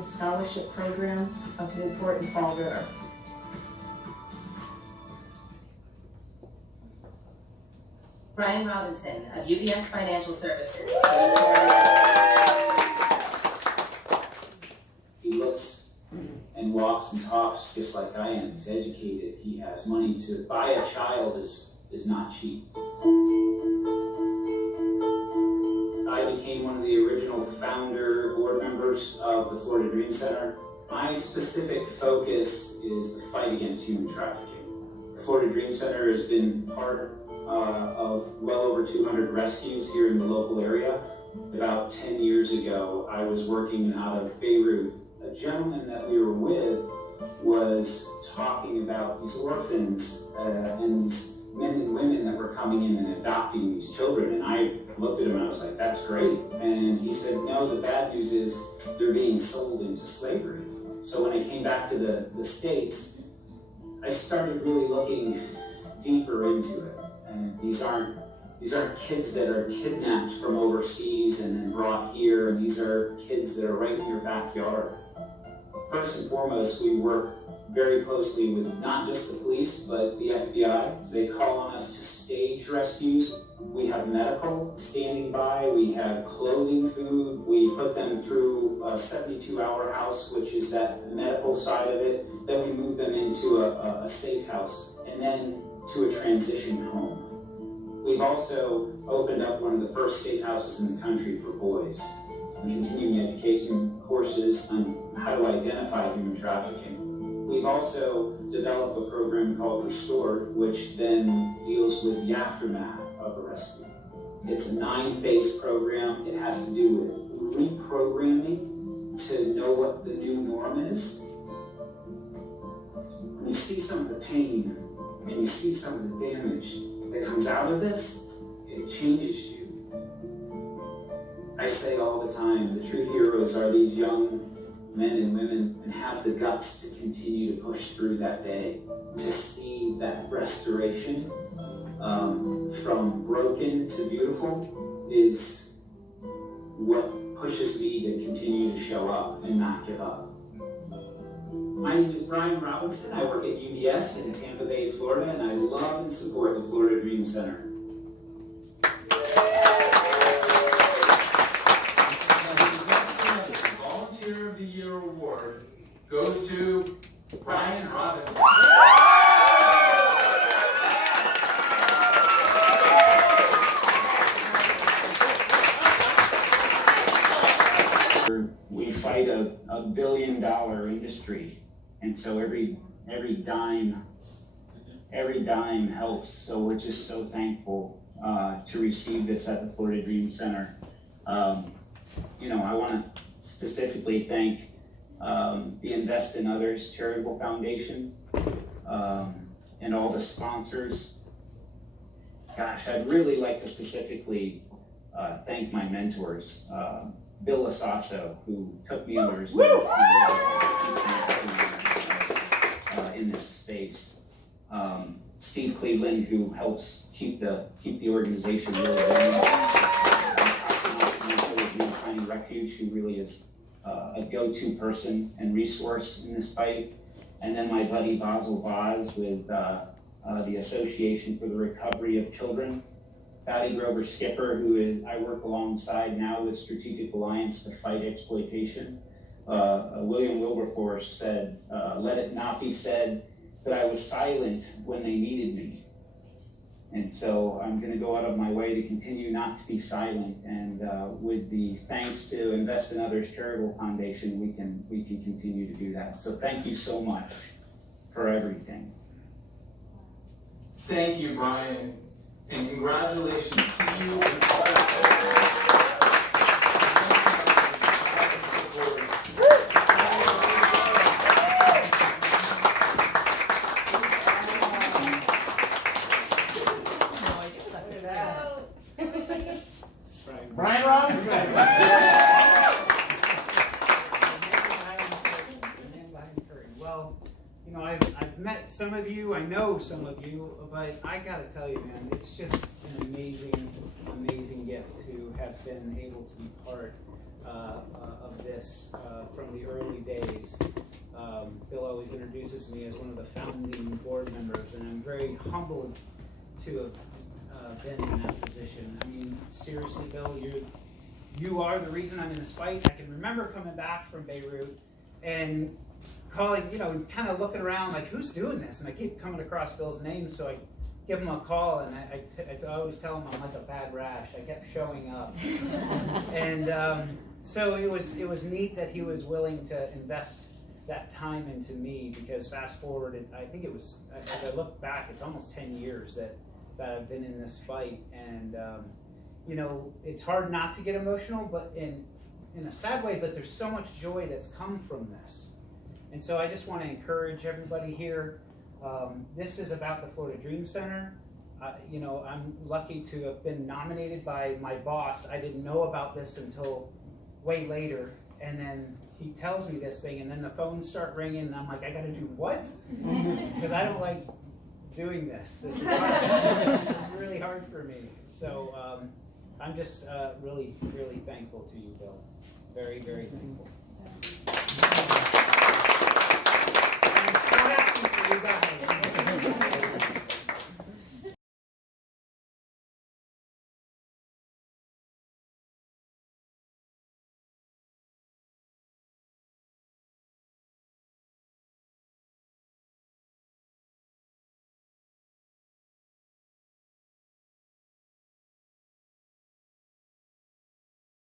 Scholarship Program of Newport and Fall River. Brian Robinson of UBS Financial Services. He looks and walks and talks just like I am. He's educated. He has money to buy a child is not cheap. I became one of the original founder board members of the Florida Dream Center. My specific focus is the fight against human trafficking. The Florida Dream Center has been part of well over 200 rescues here in the local area. About 10 years ago, I was working out of Beirut. A gentleman that we were with was talking about these orphans and these men and women that were coming in and adopting these children. And I looked at him and I was like, that's great. And he said, no, the bad news is they're being sold into slavery. So when I came back to the States, I started really looking deeper into it. And these aren't kids that are kidnapped from overseas and then brought here. And these are kids that are right in your backyard. First and foremost, we work very closely with not just the police, but the FBI. They call on us to stage rescues. We have medical standing by. We have clothing, food. We put them through a 72-hour house, which is that medical side of it. Then we move them into a safe house, and then to a transition home. We've also opened up one of the first safe houses in the country for boys, and continuing education courses on how to identify human trafficking. We've also developed a program called Restored, which then deals with the aftermath of a rescue. It's a 9-phase program. It has to do with reprogramming to know what the new norm is. When you see some of the pain and you see some of the damage that comes out of this, it changes you. I say all the time, the true heroes are these young men and women and have the guts to continue to push through that day, to see that restoration from broken to beautiful is what pushes me to continue to show up and not give up. My name is Brian Robinson. I work at UBS in Tampa Bay, Florida, and I love and support the Florida Dream Center. Volunteer of the Year award goes to Brian Robinson. We fight a $1 billion industry, and so every dime helps. So we're just so thankful to receive this at the Florida Dream Center. I want to specifically thank the Invest in Others Charitable Foundation and all the sponsors. Gosh, I'd really like to specifically thank my mentors. Bill Lasasso, who took me under his wing in this space. Steve Cleveland, who helps keep the organization really running. Finding Refuge, who really is a go-to person and resource in this fight. And then my buddy Basil Vaz with the Association for the Recovery of Children. Patty Grover Skipper, who I work alongside now with Strategic Alliance to fight exploitation. William Wilberforce said, "Let it not be said that I was silent when they needed me." And so I'm going to go out of my way to continue not to be silent. And with the thanks to Invest in Others Charitable Foundation, we can continue to do that. So thank you so much for everything. Thank you, Brian, and congratulations to you and all Brian Robinson. Well, I've met some of you, I know some of you, but I gotta tell you, man, it's just an amazing gift to have been able to be part of this from the early days. Bill always introduces me as one of the founding board members, and I'm very humbled to have been in that position. I mean, seriously, Bill, you are the reason I'm in this fight. I can remember coming back from Beirut and calling, kind of looking around like, who's doing this? And I keep coming across Bill's name, so I give him a call, and I always tell him I'm like a bad rash. I kept showing up. And so it was neat that he was willing to invest that time into me, because fast forward, I think it was, as I look back, it's almost 10 years that I've been in this fight. And it's hard not to get emotional, but in a sad way, but there's so much joy that's come from this. And so I just want to encourage everybody here. This is about the Florida Dream Center. I'm lucky to have been nominated by my boss. I didn't know about this until way later, and then he tells me this thing, and then the phones start ringing, and I'm like, I got to do what? Because I don't like doing this. This is hard. This is really hard for me. So I'm just really, really thankful to you, Bill. Very, very thankful. I'm so happy for you guys.